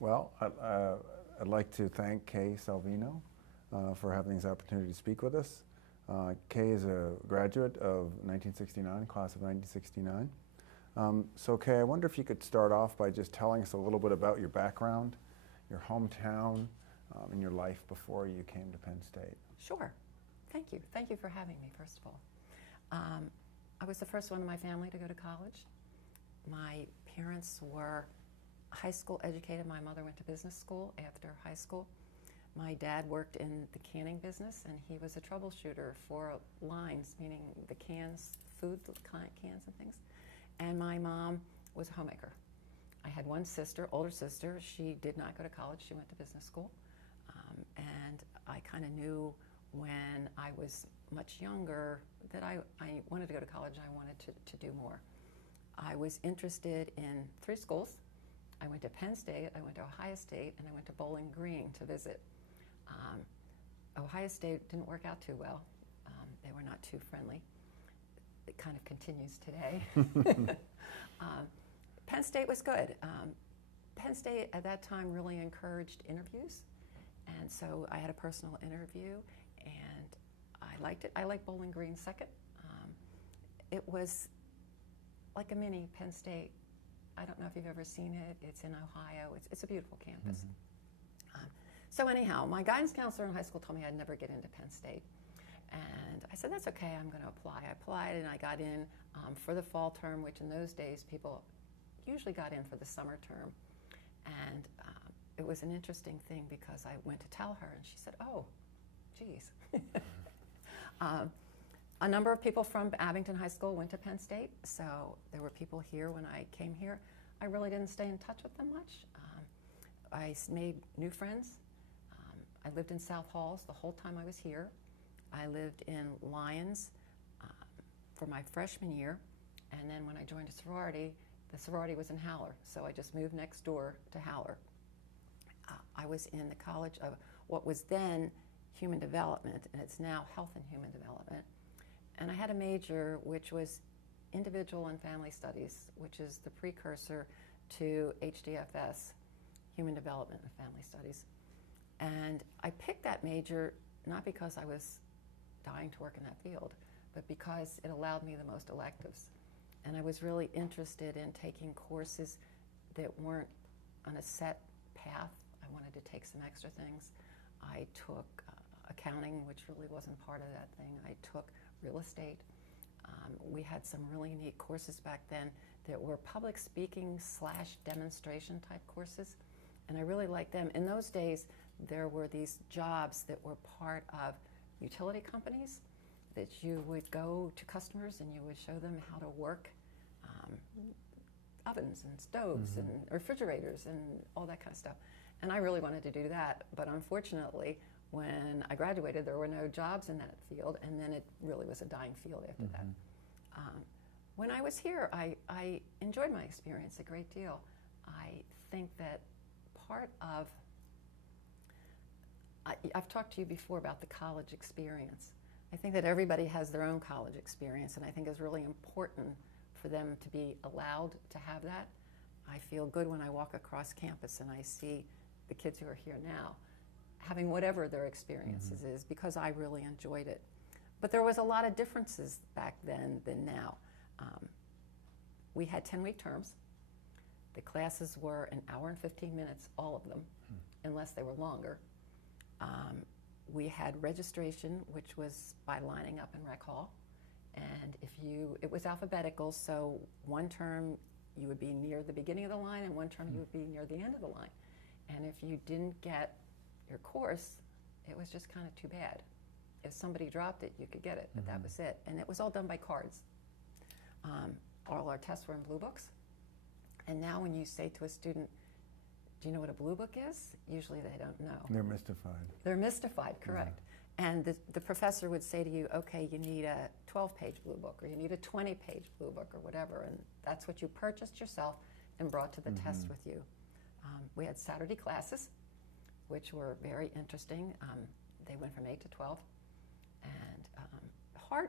Well, I'd like to thank Kay Salvino for having this opportunity to speak with us. Kay is a graduate of 1969, class of 1969. So Kay, I wonder if you could start off by just telling us a little bit about your background, your hometown, and your life before you came to Penn State. Sure. Thank you. Thank you for having me, first of all. I was the first one in my family to go to college. My parents were high school educated. My mother went to business school after high school. My dad worked in the canning business, and he was a troubleshooter for lines, meaning the cans, food cans and things. And my mom was a homemaker. I had one sister, older sister. She did not go to college. She went to business school. And I kind of knew when I was much younger that I wanted to go to college. I wanted to do more. I was interested in 3 schools. I went to Penn State, I went to Ohio State, and I went to Bowling Green to visit. Ohio State didn't work out too well. They were not too friendly. It kind of continues today. Penn State was good. Penn State at that time really encouraged interviews, and so I had a personal interview, and I liked it. I liked Bowling Green second. It was like a mini Penn State. I don't know if you've ever seen it. It's in Ohio. It's a beautiful campus. So anyhow, my guidance counselor in high school told me I'd never get into Penn State. And I said, that's okay, I'm going to apply. I applied and I got in for the fall term, which in those days people usually got in for the summer term. And it was an interesting thing because I went to tell her and she said, oh, geez. A number of people from Abington High School went to Penn State, so there were people here when I came here. I really didn't stay in touch with them much. I made new friends. I lived in South Halls the whole time I was here. I lived in Lyons for my freshman year, and then when I joined a sorority, the sorority was in Howler, so I just moved next door to Howler. I was in the College of what was then Human Development, and it's now Health and Human Development. And I had a major which was Individual and Family Studies, which is the precursor to HDFS, Human Development and Family Studies. And I picked that major not because I was dying to work in that field, but because it allowed me the most electives. And I was really interested in taking courses that weren't on a set path. I wanted to take some extra things. I took accounting, which really wasn't part of that thing. I took real estate. We had some really neat courses back then that were public speaking / demonstration type courses, and I really liked them. In those days, there were these jobs that were part of utility companies that you would go to customers and you would show them how to work ovens and stoves and refrigerators and all that kind of stuff. And I really wanted to do that, but unfortunately, when I graduated, there were no jobs in that field, and then it really was a dying field after that. When I was here, I enjoyed my experience a great deal. I think that part of, I've talked to you before about the college experience. I think that everybody has their own college experience, and I think it's really important for them to be allowed to have that. I feel good when I walk across campus and I see the kids who are here now having whatever their experiences is, because I really enjoyed it. But there was a lot of differences back then than now. We had 10-week terms. The classes were an hour and 15 minutes, all of them, unless they were longer. We had registration, which was by lining up in Rec Hall. And it was alphabetical, so one term you would be near the beginning of the line, and one term you would be near the end of the line. And if you didn't get your course, it was just kind of too bad. If somebody dropped it, you could get it, but that was it. And it was all done by cards. All our tests were in blue books. And now when you say to a student, do you know what a blue book is? Usually they don't know. They're mystified. They're mystified, correct. Yeah. And the professor would say to you, okay, you need a 12-page blue book, or you need a 20-page blue book, or whatever, and that's what you purchased yourself and brought to the test with you. We had Saturday classes, which were very interesting. They went from 8 to 12, and hard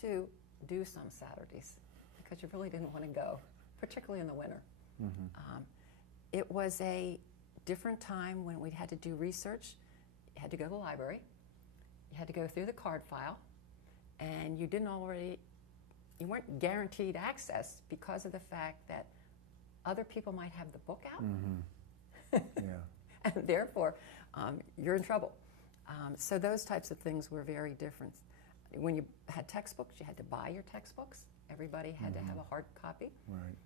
to do some Saturdays because you really didn't want to go, particularly in the winter. It was a different time when we had to do research. You had to go to the library. You had to go through the card file, and you weren't guaranteed access because of the fact that other people might have the book out. Yeah. And therefore, you're in trouble. So those types of things were very different. When you had textbooks, you had to buy your textbooks. Everybody had to have a hard copy. Right.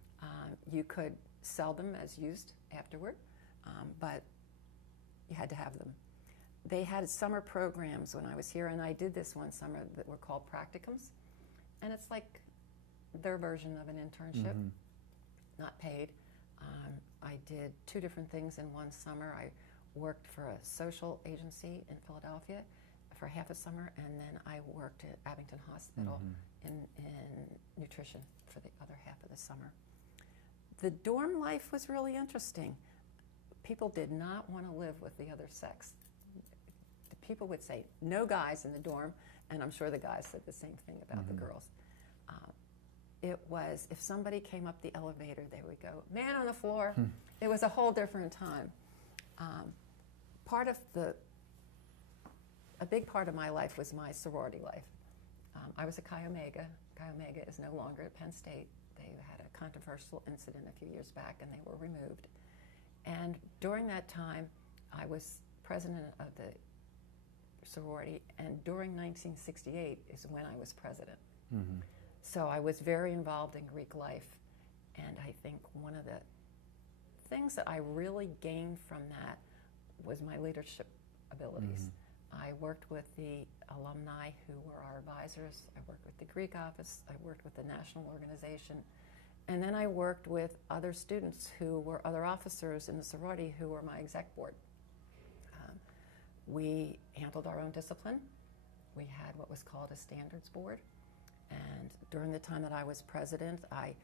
You could sell them as used afterward, but you had to have them. They had summer programs when I was here, and I did this one summer that were called practicums. And it's like their version of an internship, not paid. I did 2 different things in one summer. I worked for a social agency in Philadelphia for half a summer, and then I worked at Abington Hospital in nutrition for the other half of the summer. The dorm life was really interesting. People did not want to live with the other sex. The people would say, no guys in the dorm, and I'm sure the guys said the same thing about the girls. It was, if somebody came up the elevator, they would go, man on the floor. It was a whole different time. A big part of my life was my sorority life. I was a Chi Omega. Chi Omega is no longer at Penn State. They had a controversial incident a few years back, and they were removed. And during that time, I was president of the sorority, and during 1968 is when I was president. So I was very involved in Greek life, and I think one of the things that I really gained from that was my leadership abilities. I worked with the alumni who were our advisors. I worked with the Greek office. I worked with the national organization. And then I worked with other students who were other officers in the sorority who were my exec board. We handled our own discipline. We had what was called a standards board. And during the time that I was president, I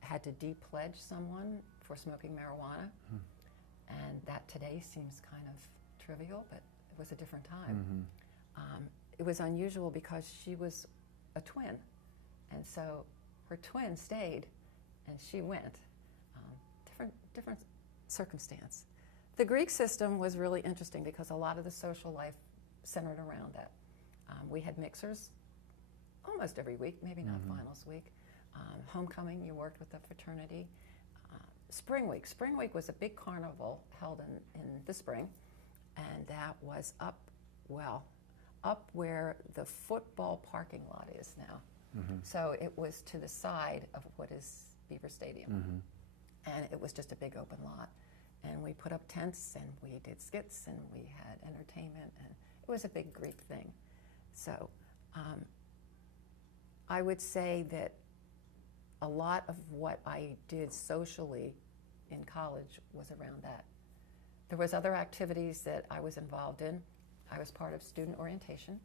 had to de-pledge someone for smoking marijuana. And that today seems kind of trivial, but it was a different time. It was unusual because she was a twin. And so her twin stayed and she went. Different circumstance. The Greek system was really interesting because a lot of the social life centered around that. We had mixers almost every week, maybe not finals week. Homecoming, you worked with the fraternity. Spring Week. Spring Week was a big carnival held in the spring, and that was up where the football parking lot is now. So it was to the side of what is Beaver Stadium. And it was just a big open lot. And we put up tents, and we did skits, and we had entertainment, and it was a big Greek thing. So I would say that a lot of what I did socially in college was around that. There was other activities that I was involved in. I was part of student orientation.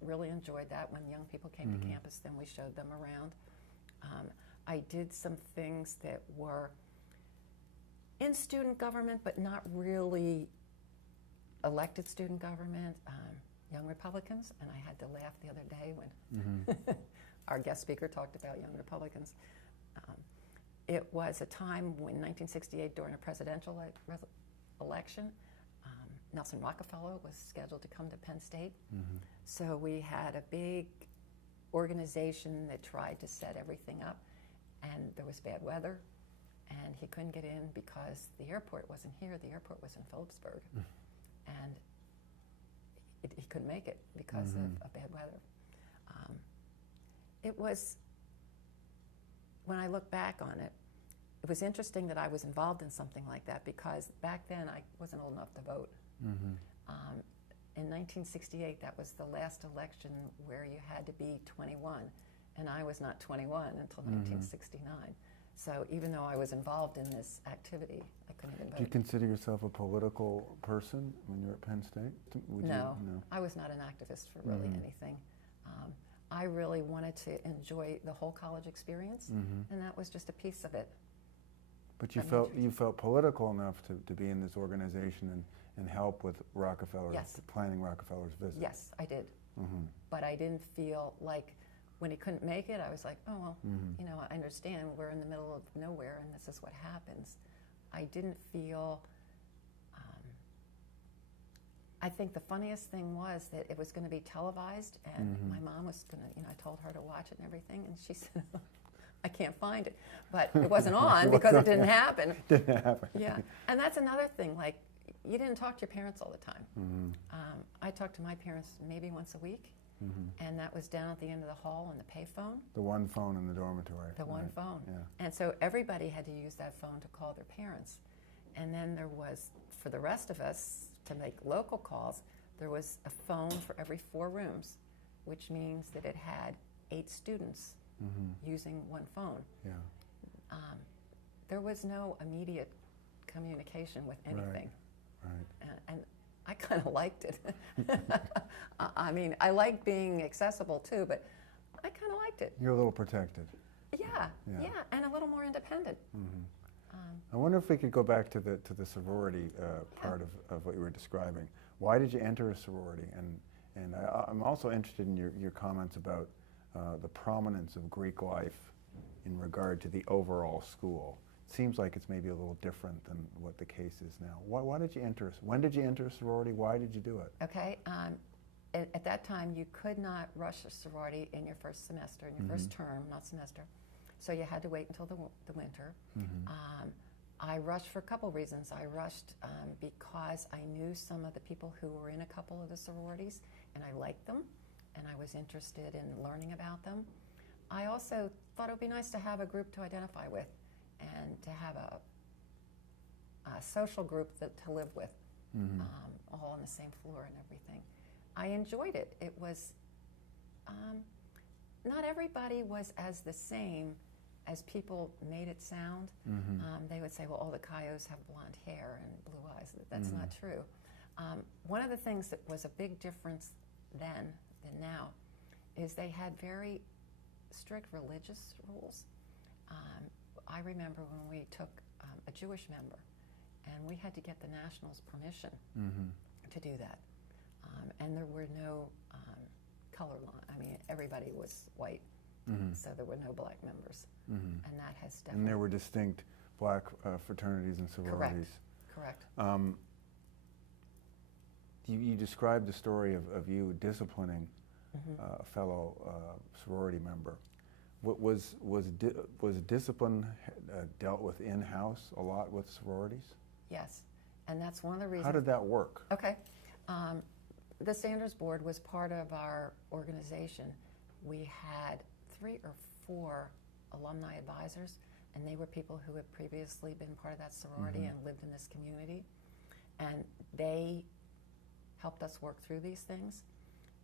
Really enjoyed that. When young people came to campus, then we showed them around. I did some things that were in student government, but not really elected student government. Young Republicans, and I had to laugh the other day when our guest speaker talked about young Republicans. It was a time when 1968, during a presidential election, Nelson Rockefeller was scheduled to come to Penn State. So we had a big organization that tried to set everything up, and there was bad weather, and he couldn't get in because the airport wasn't here. The airport was in Phillipsburg, and he couldn't make it because of bad weather. It was, when I look back on it, it was interesting that I was involved in something like that because back then I wasn't old enough to vote. In 1968, that was the last election where you had to be 21, and I was not 21 until 1969. So even though I was involved in this activity, I couldn't even vote. Do you consider yourself a political person when you were at Penn State? No, I was not an activist for really anything. I really wanted to enjoy the whole college experience, and that was just a piece of it. But you felt political enough to be in this organization and help with Rockefeller, planning Rockefeller's visit. Yes, I did. But I didn't feel like, when he couldn't make it, I was like, oh, well, you know, I understand we're in the middle of nowhere and this is what happens. I didn't feel I think the funniest thing was that it was going to be televised, and Mm-hmm. my mom was going to, I told her to watch it and everything, and she said, I can't find it. But it wasn't on because it didn't happen. Didn't happen. Yeah, and that's another thing, like, you didn't talk to your parents all the time. Mm-hmm. I talked to my parents maybe once a week, and that was down at the end of the hall on the payphone. The one phone in the dormitory. The one right? phone. Yeah. And so everybody had to use that phone to call their parents. And then there was, for the rest of us, to make local calls, there was a phone for every 4 rooms, which means that it had 8 students using one phone. Yeah. There was no immediate communication with anything. Right. And I kind of liked it. I mean, I like being accessible too, but I kind of liked it. You're a little protected. Yeah, Yeah. and a little more independent. I wonder if we could go back to the sorority part of what you were describing. Why did you enter a sorority? And I'm also interested in your comments about the prominence of Greek life in regard to the overall school. It seems like it's maybe a little different than what the case is now. Why did you enter? When did you enter a sorority? Why did you do it? Okay. At that time, you could not rush a sorority in your first semester, in your first term, not semester. So you had to wait until the winter. I rushed for a couple reasons. I rushed because I knew some of the people who were in a couple of the sororities, and I liked them, and I was interested in learning about them. I also thought it would be nice to have a group to identify with and to have a social group to live with, all on the same floor and everything. I enjoyed it. It was, not everybody was as the same as people made it sound. They would say, well, all the Cayos have blonde hair and blue eyes. That's not true. One of the things that was a big difference then than now is they had very strict religious rules. I remember when we took a Jewish member, and we had to get the Nationals' permission to do that. And there were no color line. I mean, everybody was white, so there were no black members. And that has definitely... And there were distinct black fraternities and sororities. Correct. You described the story of you disciplining a fellow sorority member. Was discipline dealt with in-house a lot with sororities? Yes, and that's one of the reasons... How did that work? Okay. The Standards Board was part of our organization. We had 3 or 4 alumni advisors, and they were people who had previously been part of that sorority and lived in this community. And they helped us work through these things.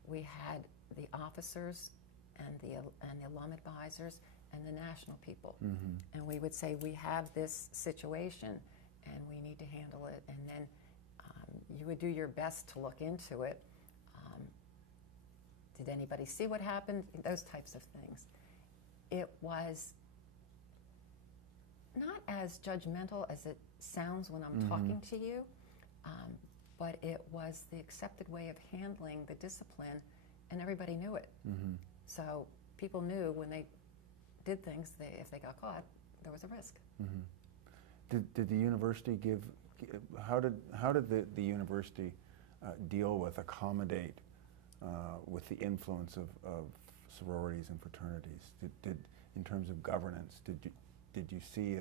We had the officers and the alum advisors and the national people. And we would say, we have this situation and we need to handle it. And then you would do your best to look into it. Did anybody see what happened? Those types of things. It was not as judgmental as it sounds when I'm talking to you, but it was the accepted way of handling the discipline, and everybody knew it. So people knew when they did things, if they got caught, there was a risk. Did the university give? How did the university deal with, accommodate with the influence of sororities and fraternities? Did in terms of governance, did you see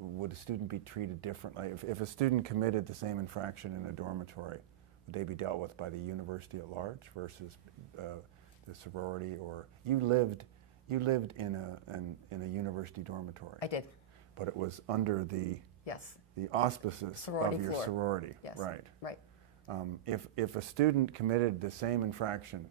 would a student be treated differently if a student committed the same infraction in a dormitory? Would they be dealt with by the university at large versus the sorority? Or you lived in a university dormitory? I did. But it was under the the auspices sorority of your floor. sorority, Yes. right? Right. If a student committed the same infraction,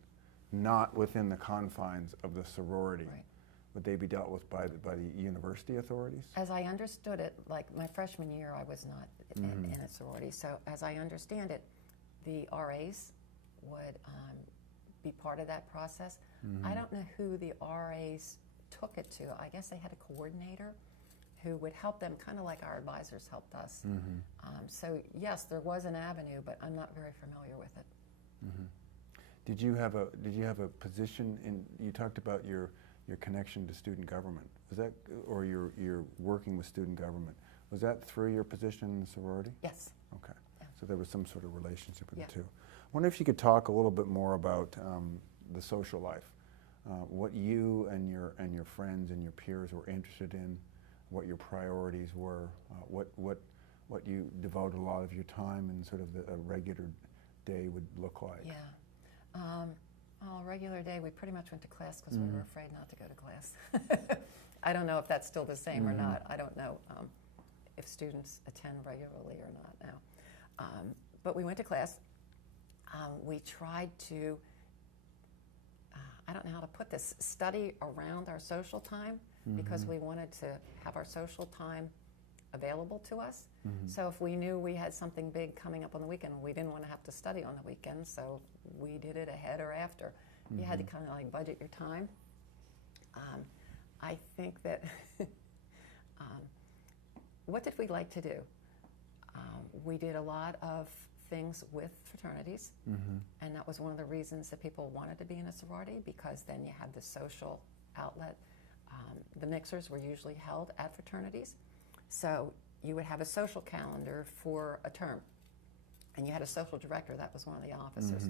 not within the confines of the sorority, Right. would they be dealt with by the university authorities? As I understood it, like my freshman year, I was not in a sorority. So as I understand it, the RAs would be part of that process. I don't know who the RAs took it to. I guess they had a coordinator who would help them, kind of like our advisors helped us. So yes, there was an avenue, but I'm not very familiar with it. Did you have a position in? You talked about your connection to student government. Was that, or your working with student government? Was that through your position in the sorority? Yes. Okay. Yeah. So there was some sort of relationship with Yeah. the two. I wonder if you could talk a little bit more about the social life, what you and your friends and your peers were interested in, what your priorities were, what you devote a lot of your time and sort of a regular day would look like. Yeah. A regular day, we pretty much went to class because we were afraid not to go to class. I don't know if that's still the same or not. I don't know if students attend regularly or not now. But we went to class. We tried to, I don't know how to put this, study around our social time because we wanted to have our social time available to us. So if we knew we had something big coming up on the weekend, we didn't want to have to study on the weekend, so we did it ahead or after. You had to kind of like budget your time. I think that, what did we like to do? We did a lot of things with fraternities, and that was one of the reasons that people wanted to be in a sorority, because then you had the social outlet. The mixers were usually held at fraternities, so you would have a social calendar for a term, and you had a social director. That was one of the officers.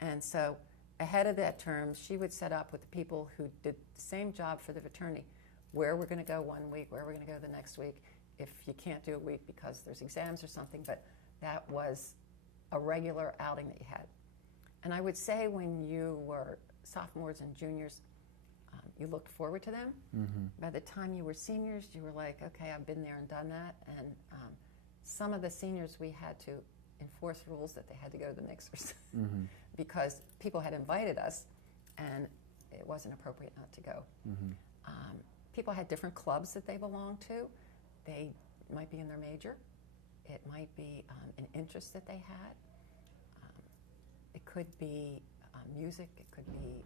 And so ahead of that term, she would set up with the people who did the same job for the fraternity, where we're going to go one week, where we're going to go the next week, if you can't do a week because there's exams or something, but that was a regular outing that you had. And I would say when you were sophomores and juniors, you looked forward to them. By the time you were seniors, you were like, okay, I've been there and done that. And some of the seniors, we had to enforce rules that they had to go to the mixers because people had invited us and it wasn't appropriate not to go. People had different clubs that they belonged to. They might be in their major. It might be an interest that they had. It could be music, it could be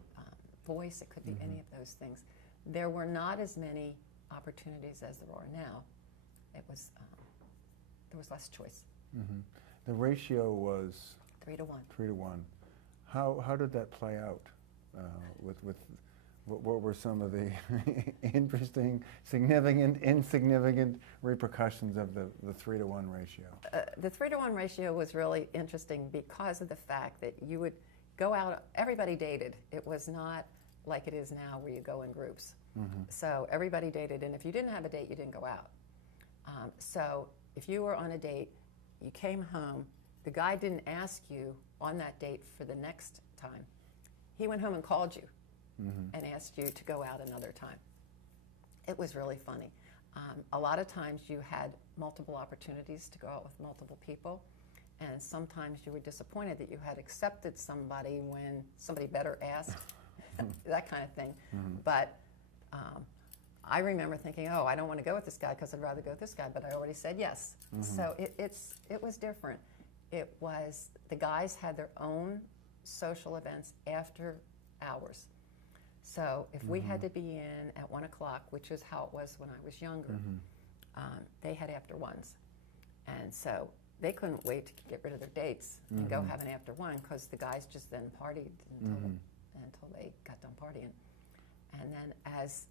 voice, it could be any of those things. There were not as many opportunities as there are now. It was, there was less choice. The ratio was 3 to 1. 3 to 1. How did that play out? What were some of the interesting, significant, insignificant repercussions of the 3 to 1 ratio? The 3 to 1 ratio was really interesting because of the fact that you would go out, everybody dated. It was not like it is now where you go in groups. So everybody dated, and if you didn't have a date, you didn't go out. So if you were on a date, you came home, the guy didn't ask you on that date for the next time. He went home and called you and asked you to go out another time. It was really funny. A lot of times you had multiple opportunities to go out with multiple people, and sometimes you were disappointed that you had accepted somebody when somebody better asked, that kind of thing. But I remember thinking, oh, I don't want to go with this guy because I'd rather go with this guy, but I already said yes. So it was different. It was, the guys had their own social events after hours. So if we had to be in at 1 o'clock, which is how it was when I was younger, they had after ones. And so they couldn't wait to get rid of their dates and go have an after one, because the guys just then partied until they got done partying. And then as,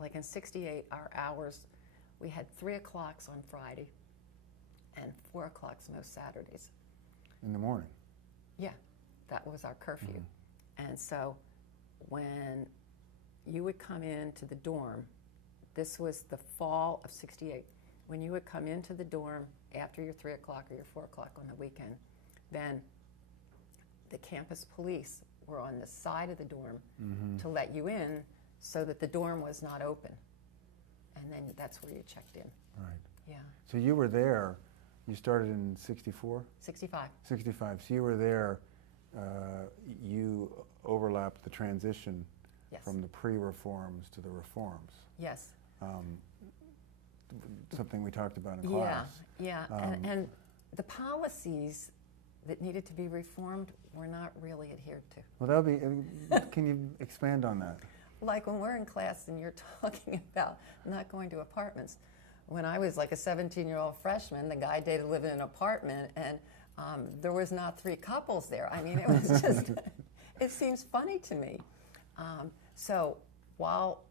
like in '68, our hours, we had 3 o'clocks on Friday and 4 o'clocks most Saturdays. In the morning? Yeah, that was our curfew. And so when you would come into the dorm, this was the fall of '68, when you would come into the dorm after your 3 o'clock or your 4 o'clock on the weekend, then the campus police were on the side of the dorm to let you in so that the dorm was not open. And then that's where you checked in. Right. Yeah. So you were there, you started in '64? 65. 65. So you were there, you overlapped the transition from the pre-reforms to the reforms. Yes. Something we talked about in class. Yeah, and the policies that needed to be reformed were not really adhered to. Well, that would be, can you expand on that? Like when we're in class and you're talking about not going to apartments. When I was like a 17-year-old freshman, the guy dated lived in an apartment, and there was not 3 couples there. I mean, it was just, it seems funny to me. So while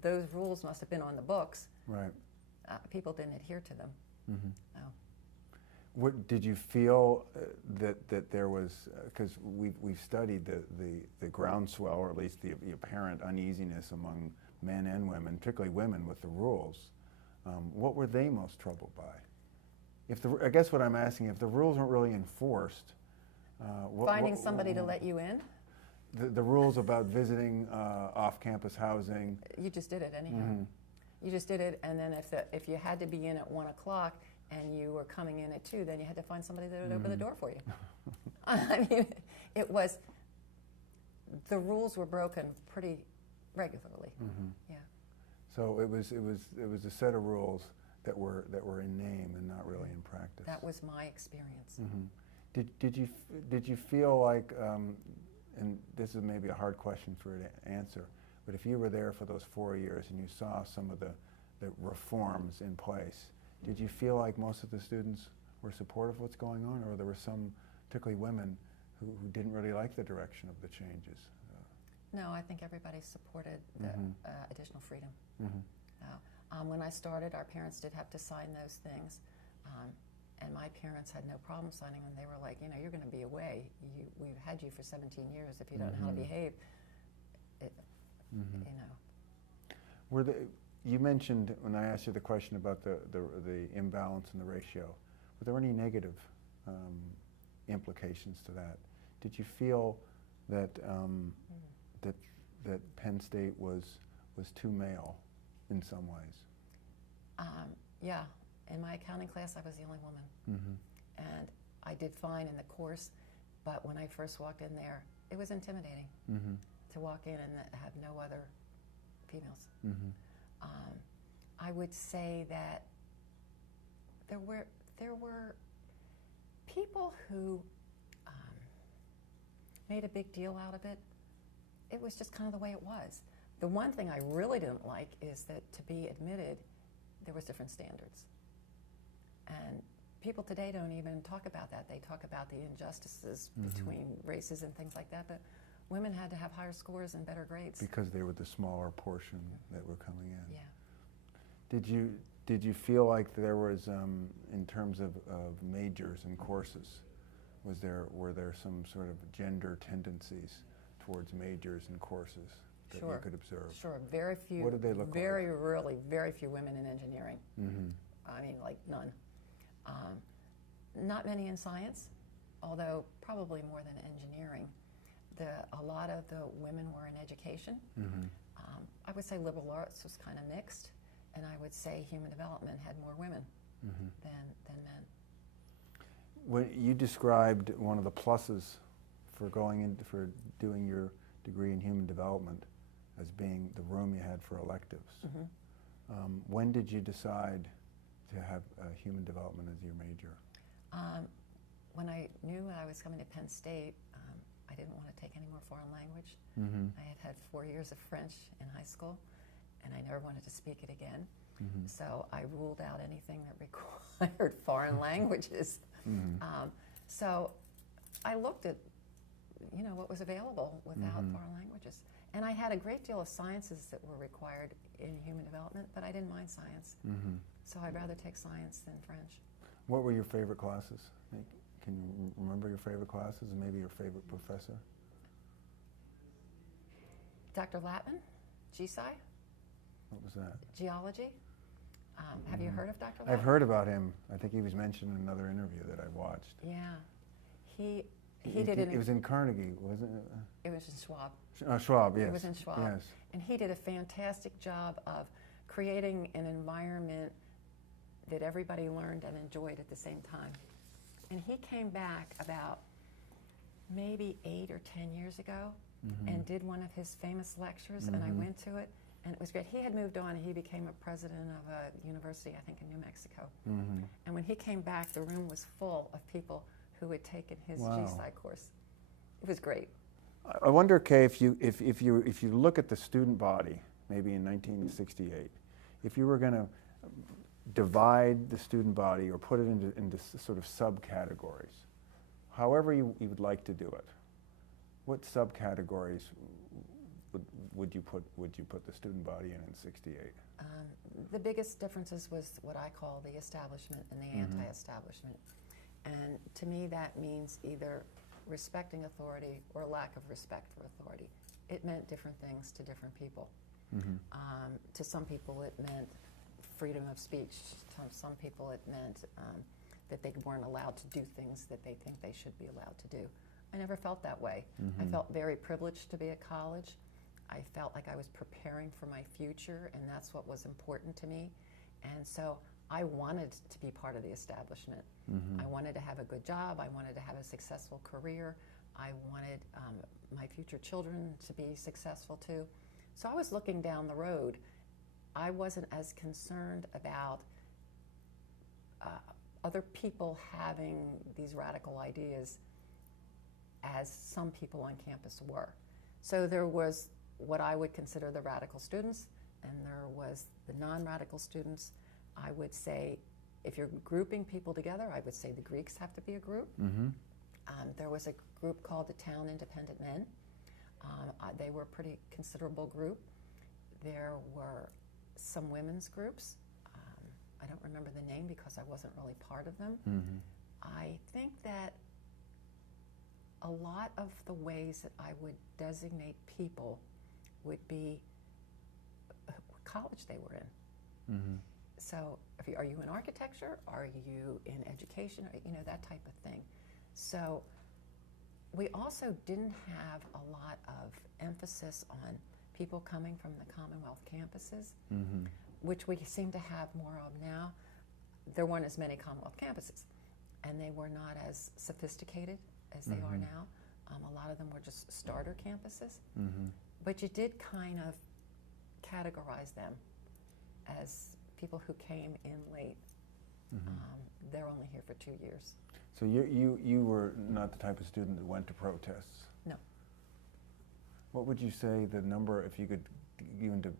those rules must have been on the books, right. People didn't adhere to them. No. Did you feel that there was, because we've studied the groundswell, or at least the apparent uneasiness among men and women, particularly women, with the rules. What were they most troubled by? I guess what I'm asking, if the rules weren't really enforced, Finding somebody to let you in? The rules about visiting off-campus housing. You just did it anyhow. You just did it, and then if you had to be in at 1 o'clock and you were coming in at 2, then you had to find somebody that would open the door for you. I mean, the rules were broken pretty regularly. Yeah. So it was a set of rules that were in name and not really in practice. That was my experience. Did you feel like, and this is maybe a hard question for you to answer, but if you were there for those 4 years and you saw some of the reforms in place, did you feel like most of the students were supportive of what's going on, or there were some, particularly women, who didn't really like the direction of the changes? No, I think everybody supported the additional freedom. When I started, our parents did have to sign those things, and my parents had no problem signing them. They were like, you know, you're going to be away. We've had you for 17 years. If you don't know how to behave, you know. You mentioned, when I asked you the question about the imbalance in the ratio, were there any negative implications to that? Did you feel that that Penn State was too male in some ways? Yeah. In my accounting class, I was the only woman. And I did fine in the course, but when I first walked in there, it was intimidating to walk in and have no other females. I would say that there were people who made a big deal out of it. It was just kind of the way it was. The one thing I really didn't like is that to be admitted, there was different standards. And people today don't even talk about that. They talk about the injustices between races and things like that, but women had to have higher scores and better grades. Because they were the smaller portion that were coming in. Yeah. Did you feel like there was, in terms of majors and courses, were there some sort of gender tendencies towards majors and courses that you could observe? Sure. Very few. What did they look like? Very few women in engineering. I mean, like none. Not many in science, although probably more than engineering. A lot of the women were in education. I would say liberal arts was kind of mixed, and I would say human development had more women than men. When you described one of the pluses for doing your degree in human development as being the room you had for electives. When did you decide to have human development as your major? When I knew I was coming to Penn State, I didn't want to take any more foreign language. I had 4 years of French in high school, and I never wanted to speak it again. So I ruled out anything that required foreign languages. So I looked at, what was available without foreign languages. And I had a great deal of sciences that were required in human development, but I didn't mind science. So I'd rather take science than French. What were your favorite classes? Can you remember your favorite classes and maybe your favorite professor? Dr. Latman, GSci. What was that? Geology. Have you heard of Dr. Latman? I've heard about him. I think he was mentioned in another interview that I watched. Yeah. He did it. It was in Carnegie, wasn't it? It was in Schwab. Schwab, yes. It was in Schwab. Yes. And he did a fantastic job of creating an environment that everybody learned and enjoyed at the same time. And he came back about maybe 8 or 10 years ago and did one of his famous lectures, and I went to it, and it was great. He had moved on. He became a president of a university, I think, in New Mexico. And when he came back, the room was full of people who had taken his GSci course. It was great. I wonder, Kay, if you look at the student body, maybe in 1968, if you were going to divide the student body or put it into sort of subcategories, however you would like to do it, what subcategories would you put the student body in '68? The biggest differences was what I call the establishment and the anti-establishment. And to me, that means either respecting authority or lack of respect for authority. It meant different things to different people. Mm-hmm. To some people, it meant freedom of speech. To some people, it meant that they weren't allowed to do things that they think they should be allowed to do. I never felt that way. Mm-hmm. I felt very privileged to be at college. I felt like I was preparing for my future, and that's what was important to me. And so I wanted to be part of the establishment. Mm-hmm. I wanted to have a good job. I wanted to have a successful career. I wanted my future children to be successful too. So I was looking down the road. I wasn't as concerned about other people having these radical ideas as some people on campus were. So there was what I would consider the radical students, and there was the non-radical students. I would say, if you're grouping people together, I would say the Greeks have to be a group. Mm-hmm. There was a group called the Town Independent Men. They were a pretty considerable group. There were some women's groups. I don't remember the name because I wasn't really part of them. Mm-hmm. I think that a lot of the ways that I would designate people would be what college they were in. Mm-hmm. So, are you in architecture? Are you in education? You know, that type of thing. So, we also didn't have a lot of emphasis on people coming from the Commonwealth campuses, Mm-hmm. which we seem to have more of now. There weren't as many Commonwealth campuses, and they were not as sophisticated as they are now. A lot of them were just starter campuses, Mm-hmm. but you did kind of categorize them as people who came in late. Mm-hmm. They're only here for 2 years. So you were not the type of student that went to protests? No. What would you say the number, if you could give into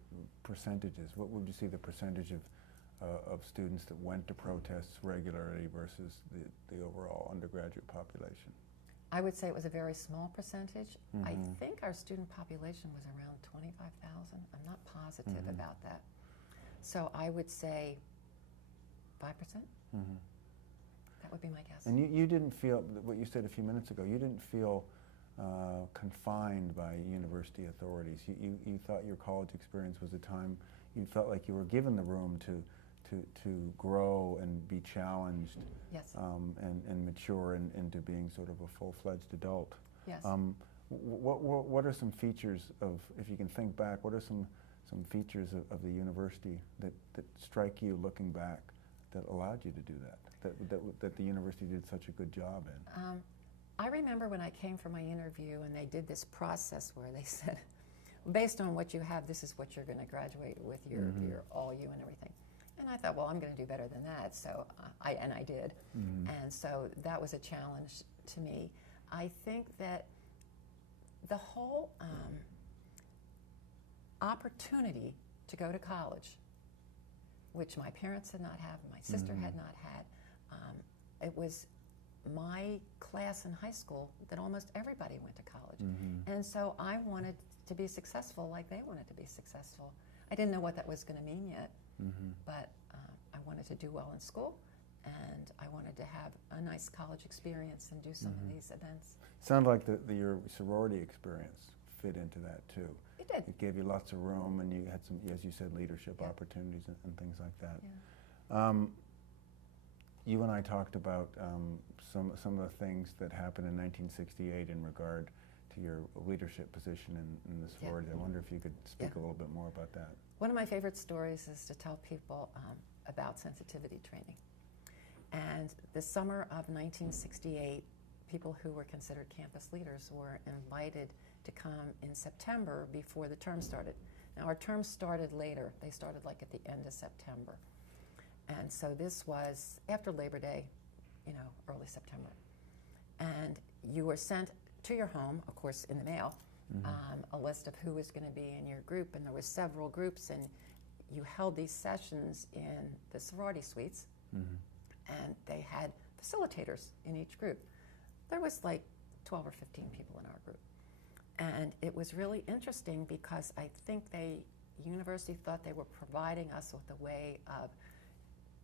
percentages, what would you say the percentage of students that went to protests regularly versus the overall undergraduate population? I would say it was a very small percentage. Mm-hmm. I think our student population was around 25,000. I'm not positive Mm-hmm. about that. So I would say 5%. Mm-hmm. That would be my guess. And you didn't feel, what you said a few minutes ago, you didn't feel confined by university authorities. You thought your college experience was a time you felt like you were given the room to grow and be challenged. Yes. And mature into being sort of a full-fledged adult. Yes. What are some features of, if you can think back, what are some features of the university that strike you looking back that allowed you to do that the university did such a good job in? I remember when I came for my interview and they did this process where they said, based on what you have, this is what you're going to graduate with, your all you and everything. And I thought, well, I'm going to do better than that, so I did. Mm-hmm. And so that was a challenge to me. I think that the whole opportunity to go to college, which my parents had not had, my sister had not had, it was my class in high school that almost everybody went to college. Mm-hmm. And so I wanted to be successful like they wanted to be successful. I didn't know what that was going to mean yet. Mm-hmm. But I wanted to do well in school, and I wanted to have a nice college experience and do some of these events. Sounds like your sorority experience fit into that too. It did. It gave you lots of room, and you had some, as you said, leadership Yeah. opportunities and things like that. Yeah. You and I talked about some of the things that happened in 1968 in regard to your leadership position in the sorority. I wonder if you could speak a little bit more about that. One of my favorite stories is to tell people about sensitivity training. And the summer of 1968, people who were considered campus leaders were invited to come in September before the term started. Now, our term started later. They started like at the end of September. And so this was after Labor Day, early September. And you were sent to your home, of course, in the mail, a list of who was going to be in your group. And there were several groups, and you held these sessions in the sorority suites. And they had facilitators in each group. There was like 12 or 15 people in our group. And it was really interesting because I think the university thought they were providing us with a way of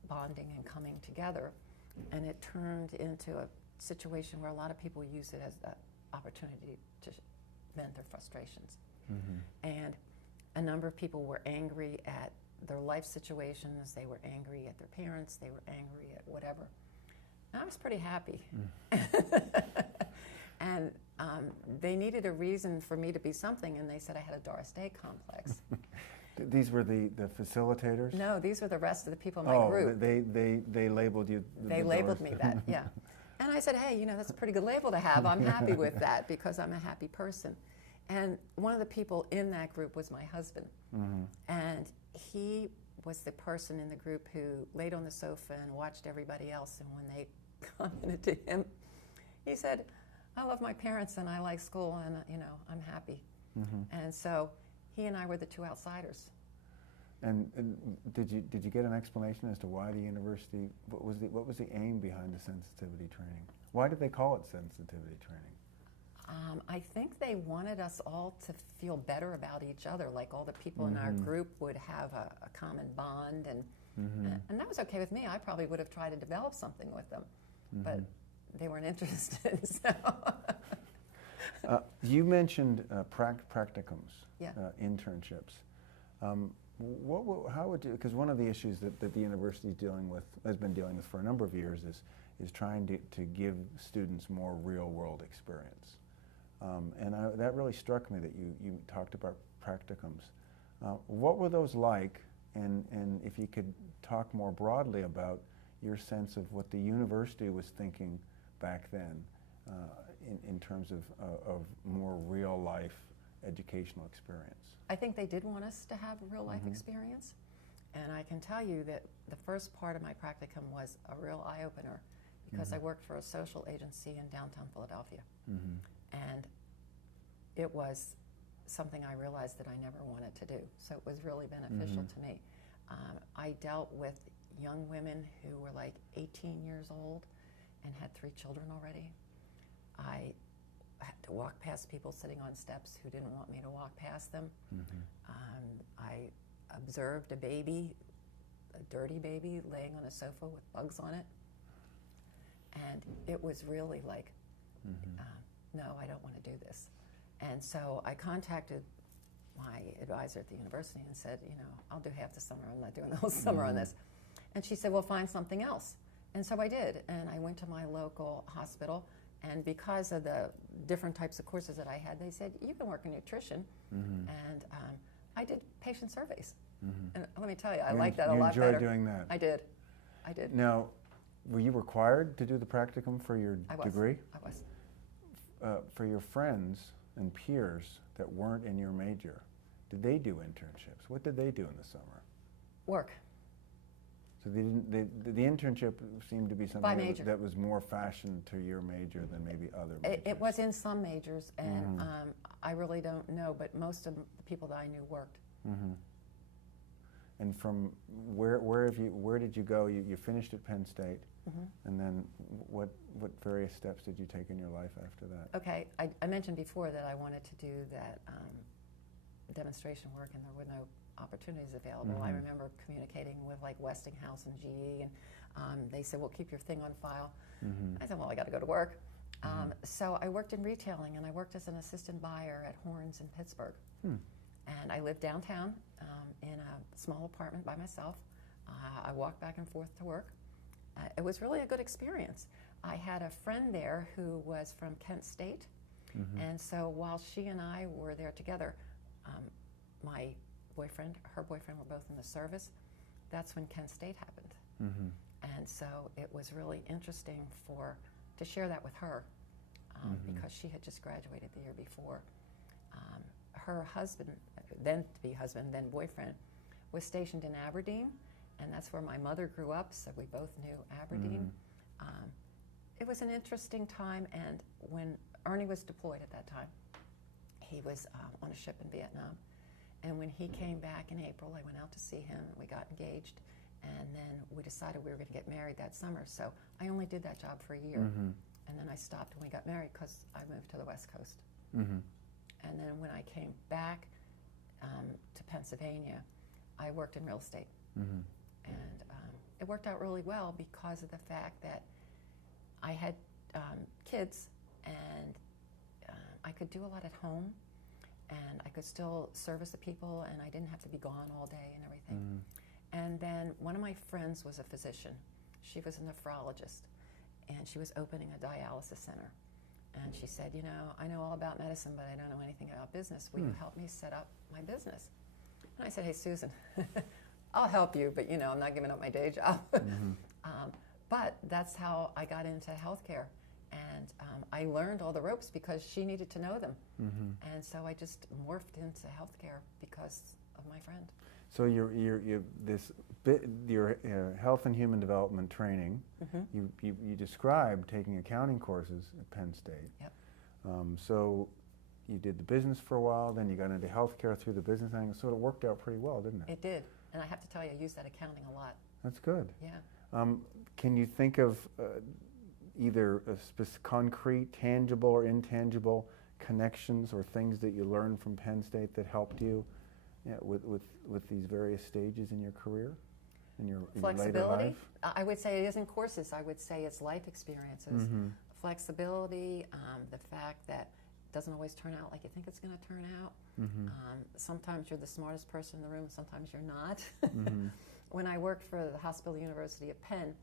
bonding and coming together. and it turned into a situation where a lot of people use it as an opportunity to vent their frustrations. And a number of people were angry at their life situations, they were angry at their parents, they were angry at whatever. And I was pretty happy. And they needed a reason for me to be something, and they said I had a Doris Day complex. These were the facilitators? No, these were the rest of the people in my group. They labeled you They labeled me that, yeah. And I said, hey, you know, that's a pretty good label to have. I'm happy with that because I'm a happy person. And one of the people in that group was my husband. And he was the person in the group who laid on the sofa and watched everybody else. And when they commented to him, he said, I love my parents and I like school and, you know, I'm happy. And so he and I were the two outsiders. And did you get an explanation as to why the university, what was the aim behind the sensitivity training? Why did they call it sensitivity training? I think they wanted us all to feel better about each other, like all the people in our group would have a common bond, and that was okay with me. I probably would have tried to develop something with them, but they weren't interested. So. You mentioned practicums, Yeah. Internships. How would you? Because one of the issues that the university has been dealing with for a number of years is trying to give students more real-world experience. And that really struck me that you talked about practicums. What were those like? And if you could talk more broadly about your sense of what the university was thinking back then in terms of more real-life educational experience. I think they did want us to have real-life experience. And I can tell you that the first part of my practicum was a real eye-opener because I worked for a social agency in downtown Philadelphia. And it was something I realized that I never wanted to do. So it was really beneficial to me. I dealt with young women who were like 18 years old and had 3 children already. I had to walk past people sitting on steps who didn't want me to walk past them. I observed a baby, a dirty baby, laying on a sofa with bugs on it. And it was really like, no, I don't want to do this. And so I contacted my advisor at the university and said, you know, I'll do half the summer. I'm not doing the whole summer on this. And she said, well, find something else. And so I did. And I went to my local hospital. And because of the different types of courses that I had, they said, you can work in nutrition. And I did patient surveys. And let me tell you, I like that a lot better. You enjoyed doing that? I did. I did. Now, were you required to do the practicum for your degree? I was. For your friends and peers that weren't in your major, did they do internships? What did they do in the summer? Work. So they didn't. The internship seemed to be something that was more fashioned to your major than maybe other majors. It was in some majors, and I really don't know, but most of the people that I knew worked. And from where did you go? You finished at Penn State, and then what various steps did you take in your life after that? Okay, I mentioned before that I wanted to do that demonstration work, and there were no opportunities available. I remember communicating with like Westinghouse and GE, and they said, well, keep your thing on file. I said, well, I got to go to work. So I worked in retailing, and I worked as an assistant buyer at Horns in Pittsburgh. And I lived downtown in a small apartment by myself. I walked back and forth to work. It was really a good experience. I had a friend there who was from Kent State, and so while she and I were there together, my boyfriend, her boyfriend were both in the service. That's when Kent State happened. And so it was really interesting to share that with her because she had just graduated the year before. Her husband, then to be husband, then boyfriend, was stationed in Aberdeen, and that's where my mother grew up, so we both knew Aberdeen. It was an interesting time, and when Ernie was deployed at that time, he was on a ship in Vietnam. And when he came back in April, I went out to see him, and we got engaged, and then we decided we were going to get married that summer. So I only did that job for a year, and then I stopped when we got married because I moved to the West Coast. And then when I came back to Pennsylvania, I worked in real estate. And it worked out really well because of the fact that I had kids, and I could do a lot at home, and I could still service the people, and I didn't have to be gone all day and everything. And then one of my friends was a physician. She was a nephrologist, and she was opening a dialysis center. And she said, you know, I know all about medicine, but I don't know anything about business. Will you help me set up my business? And I said, hey, Susan, I'll help you, but, you know, I'm not giving up my day job. But that's how I got into healthcare. And I learned all the ropes because she needed to know them. And so I just morphed into healthcare because of my friend. So your health and human development training, you described taking accounting courses at Penn State. Yep. So you did the business for a while, then you got into healthcare through the business thing, so it worked out pretty well, didn't it? It did. And I have to tell you, I use that accounting a lot. That's good. Yeah. Can you think of either a concrete, tangible or intangible connections or things that you learned from Penn State that helped you with these various stages in your career, in your later life? I would say it isn't courses. I would say it's life experiences. Flexibility, the fact that it doesn't always turn out like you think it's going to turn out. Sometimes you're the smartest person in the room, sometimes you're not. When I worked for the Hospital University of Penn,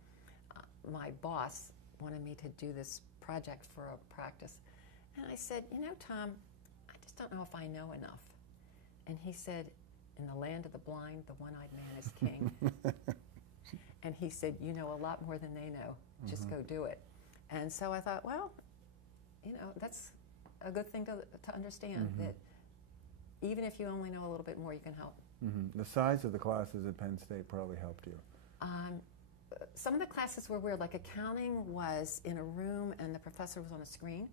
my boss wanted me to do this project for a practice. And I said, you know, Tom, I just don't know if I know enough. And he said, in the land of the blind, the one-eyed man is king. And he said, you know a lot more than they know. Just go do it. And so I thought, well, you know, that's a good thing to understand, that even if you only know a little bit more, you can help. The size of the classes at Penn State probably helped you. Some of the classes were weird, like accounting was in a room and the professor was on a screen.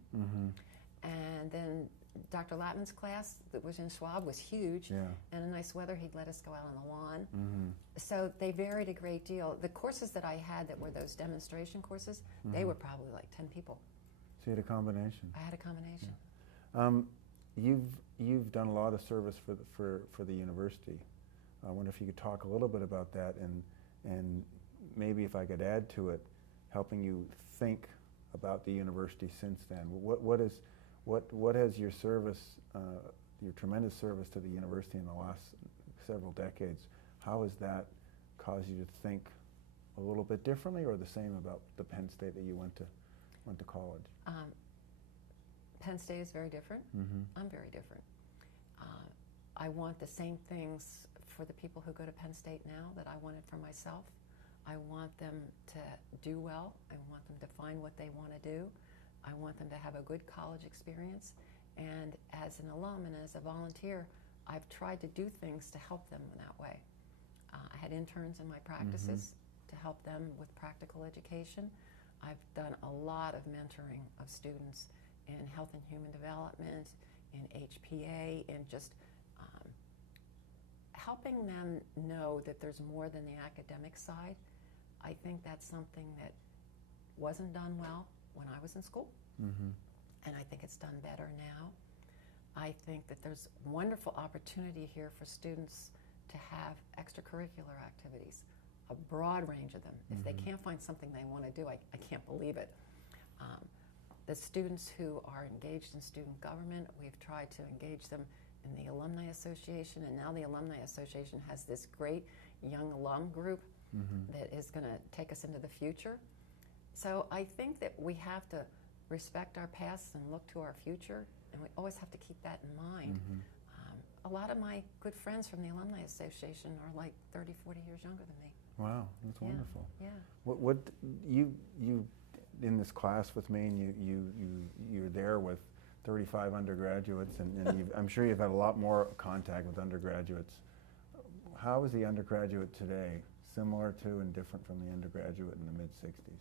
And then Dr. Latman's class that was in Schwab was huge. And in nice weather, he'd let us go out on the lawn. So they varied a great deal. The courses that I had that were those demonstration courses, they were probably like 10 people. So you had a combination. I had a combination. You've done a lot of service for the university. I wonder if you could talk a little bit about that, and maybe if I could add to it, helping you think about the university since then. What has your service, your tremendous service to the university in the last several decades, how has that caused you to think a little bit differently or the same about the Penn State that you went to college? Penn State is very different. I'm very different. I want the same things for the people who go to Penn State now that I wanted for myself. I want them to do well. I want them to find what they want to do. I want them to have a good college experience. And as an alum and as a volunteer, I've tried to do things to help them in that way. I had interns in my practices to help them with practical education. I've done a lot of mentoring of students in health and human development, in HPA, and just helping them know that there's more than the academic side. I think that's something that wasn't done well when I was in school, and I think it's done better now. I think that there's wonderful opportunity here for students to have extracurricular activities, a broad range of them. If they can't find something they want to do, I can't believe it. The students who are engaged in student government, we've tried to engage them in the Alumni Association, and now the Alumni Association has this great young alum group that is going to take us into the future. So I think that we have to respect our past and look to our future, and we always have to keep that in mind. A lot of my good friends from the Alumni Association are like 30, 40 years younger than me. Wow, that's wonderful. Yeah. What you in this class with me, and you're there with 35 undergraduates, and I'm sure you've had a lot more contact with undergraduates. How is the undergraduate today similar to and different from the undergraduate in the mid-60s?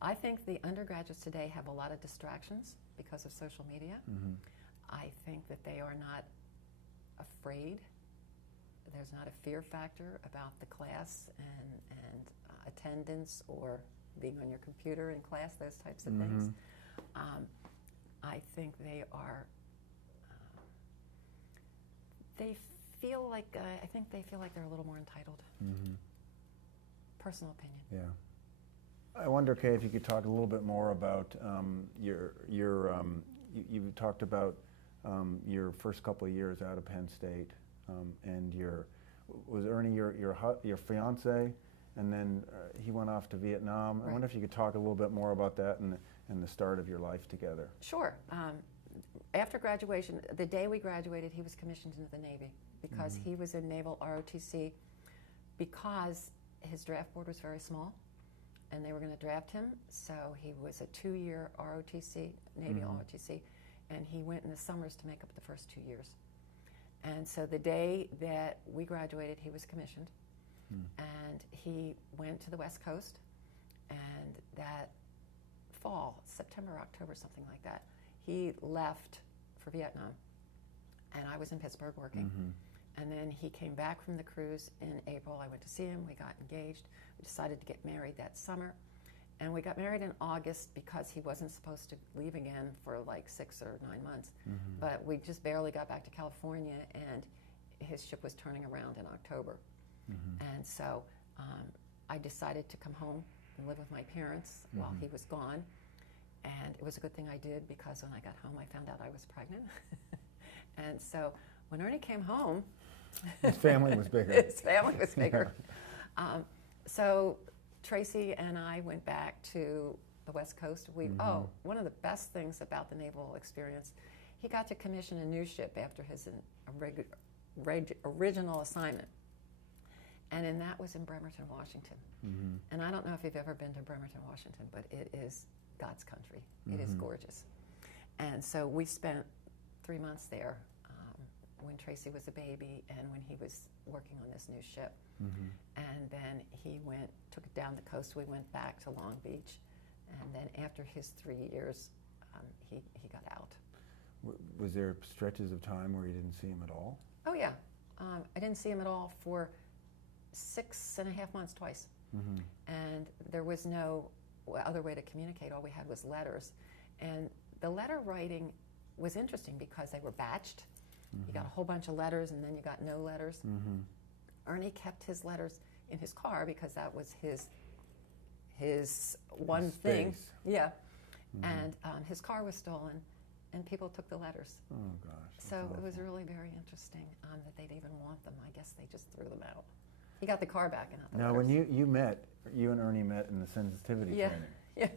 I think the undergraduates today have a lot of distractions because of social media. I think that they are not afraid. There's not a fear factor about the class and attendance or being on your computer in class, those types of things. I think they are, I think they feel like they're a little more entitled. personal opinion. Yeah. I wonder, Kay, if you could talk a little bit more about you talked about your first couple of years out of Penn State, and was Ernie your fiance, and then he went off to Vietnam. Right. I wonder if you could talk a little bit more about that and the start of your life together. Sure. After graduation, the day we graduated, he was commissioned into the Navy because he was in Naval ROTC because his draft board was very small and they were going to draft him. So he was a 2-year ROTC, Navy ROTC, and he went in the summers to make up the first 2 years. And so the day that we graduated, he was commissioned, and he went to the West Coast, and that fall, September, October, something like that, he left for Vietnam, and I was in Pittsburgh working. And then he came back from the cruise in April. I went to see him. We got engaged. We decided to get married that summer. And we got married in August because he wasn't supposed to leave again for like 6 or 9 months. But we just barely got back to California, and his ship was turning around in October. And so I decided to come home and live with my parents while he was gone. And it was a good thing I did, because when I got home, I found out I was pregnant. And so when Ernie came home, his family was bigger. His family was bigger. So Tracy and I went back to the West Coast. One of the best things about the naval experience, he got to commission a new ship after his original assignment. And that was in Bremerton, Washington. And I don't know if you've ever been to Bremerton, Washington, but it is God's country. It is gorgeous. And so we spent 3 months there when Tracy was a baby and when he was working on this new ship. And then he took it down the coast. We went back to Long Beach. And then after his 3 years, he got out. Was there stretches of time where you didn't see him at all? Oh, yeah. I didn't see him at all for 6.5 months twice. And there was no other way to communicate. All we had was letters. And the letter writing was interesting because they were batched. You got a whole bunch of letters, and then you got no letters. Ernie kept his letters in his car because that was his one thing. Yeah. And his car was stolen, and people took the letters. Oh, gosh. So it was really very interesting that they'd even want them. I guess they just threw them out. He got the car back and not the Now, letters. when you and Ernie met in the sensitivity training. Yeah.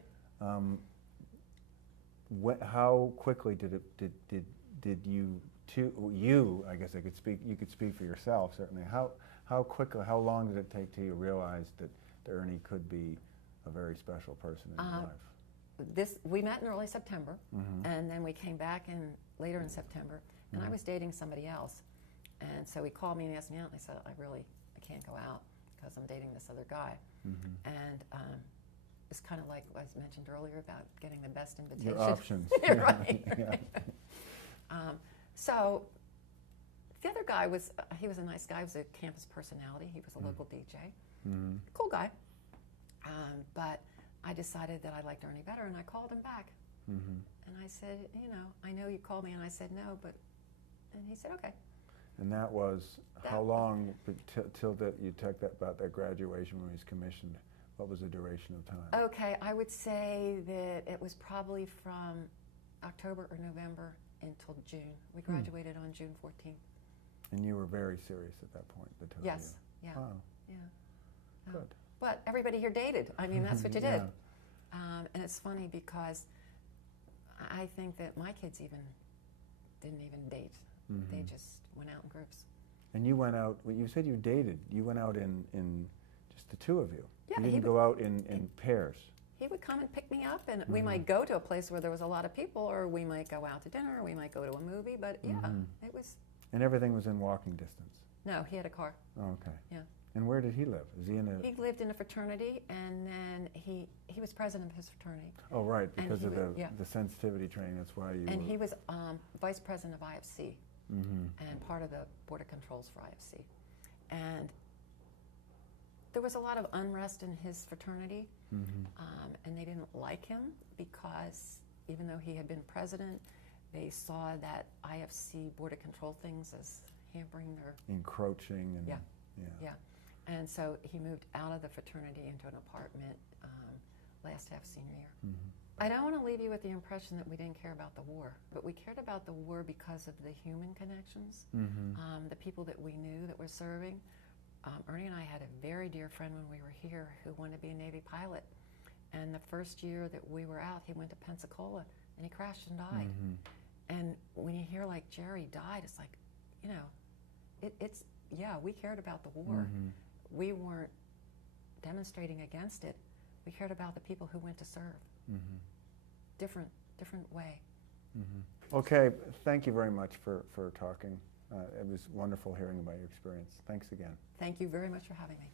How quickly did you, I guess you could speak for yourself, certainly. How long did it take till you realized that Ernie could be a very special person in your life? We met in early September, and then we came back later in September, and I was dating somebody else. And so he called me and asked me out, and I said, I can't go out because I'm dating this other guy. And it's kind of like what I mentioned earlier about getting the best invitation. Your options. Right. So the other guy he was a nice guy. He was a campus personality. He was a local DJ. Cool guy. But I decided that I liked Ernie better, and I called him back. And I said, I know you called me, and I said no, and he said, okay. And that was how long till that you talked about that graduation when he was commissioned? What was the duration of time? Okay, I would say that it was probably from October or November until June. We graduated on June 14th. And you were very serious at that point, the two of Yes, you? yeah. Wow. Yeah. Good. But everybody here dated. I mean, that's what you did. And it's funny because I think that my kids didn't even date. They just went out in groups. And you went out, you said you dated. You went out in just the two of you. Yeah, you didn't go out in pairs. He would come and pick me up, and we might go to a place where there was a lot of people, or we might go out to dinner, or we might go to a movie, but yeah, it was... And everything was in walking distance? No, he had a car. Oh, okay. Yeah. And where did he live? Is he in a... He lived in a fraternity, and then he was president of his fraternity. Oh, right, because of yeah. the sensitivity training, that's why you... And he was vice president of IFC, and part of the Board of Controls for IFC. And there was a lot of unrest in his fraternity, and they didn't like him because even though he had been president, they saw that IFC Board of Control things as hampering their... Encroaching and... Yeah. And so he moved out of the fraternity into an apartment last half senior year. Mm-hmm. I don't want to leave you with the impression that we didn't care about the war, but we cared about the war because of the human connections, Mm-hmm. the people that we knew that were serving. Ernie and I had a very dear friend when we were here who wanted to be a Navy pilot. And the first year that we were out, he went to Pensacola and he crashed and died. Mm-hmm. And when you hear like Jerry died, it's like, you know, yeah, we cared about the war. Mm-hmm. We weren't demonstrating against it. We cared about the people who went to serve. Mm-hmm. Different way. Mm-hmm. Okay, thank you very much for talking. It was wonderful hearing about your experience. Thanks again. Thank you very much for having me.